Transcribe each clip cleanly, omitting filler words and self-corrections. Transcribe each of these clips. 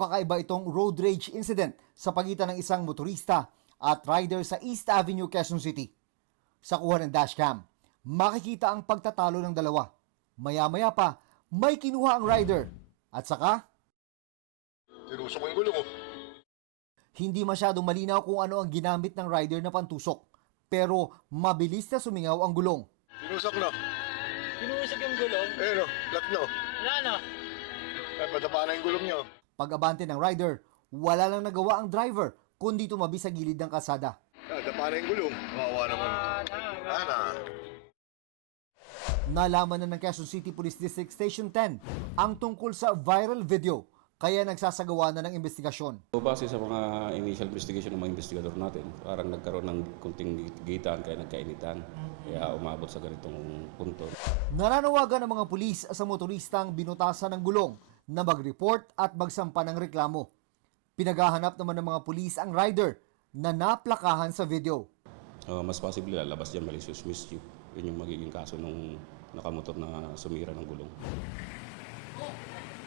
Kakaiba itong road rage incident sa pagitan ng isang motorista at rider sa East Avenue, Quezon City. Sa kuha ng dashcam, makikita ang pagtatalo ng dalawa. Maya-maya pa, may kinuha ang rider at saka Tinusok ko yung gulong ko. hindi masyadong malinaw kung ano ang ginamit ng rider na pantusok. Pero mabilis na sumingaw ang gulong. Tinusok na. Pinusok yung gulong. Eh no, flat no. Wala na. Eh, patapa na yung gulong niya. Pag-abante ng rider, wala lang nagawa ang driver kundi tumabi sa gilid ng kalsada. Tapa na yung gulong. Kawawa naman. Ana. Nalaman na ng Quezon City Police District Station 10 ang tungkol sa viral video, kaya nagsasagawa na ng investigasyon. Base sa mga initial investigation ng mga investigador natin, parang nagkaroon ng kunting gitan kaya nagkainitan. Kaya umabot sa ganitong punto. Nananawagan ng mga pulis sa motoristang binutasan ng gulong na mag-report at magsampa ng reklamo. Pinaghahanap naman ng mga pulis ang rider na naplakahan sa video. Mas possible lalabas dyan malicious mischief. Yun yung magiging kaso ng nakamotor na sumira ng gulong.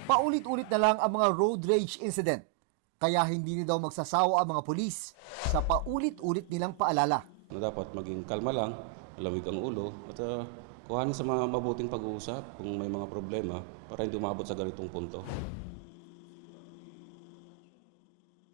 Paulit-ulit na lang ang mga road rage incident. Kaya hindi na daw magsasawa ang mga pulis sa paulit-ulit nilang paalala. Dapat maging kalma lang, lamig ang ulo, at kuhanin sa mga mabuting pag-uusap kung may mga problema para hindi umabot sa ganitong punto.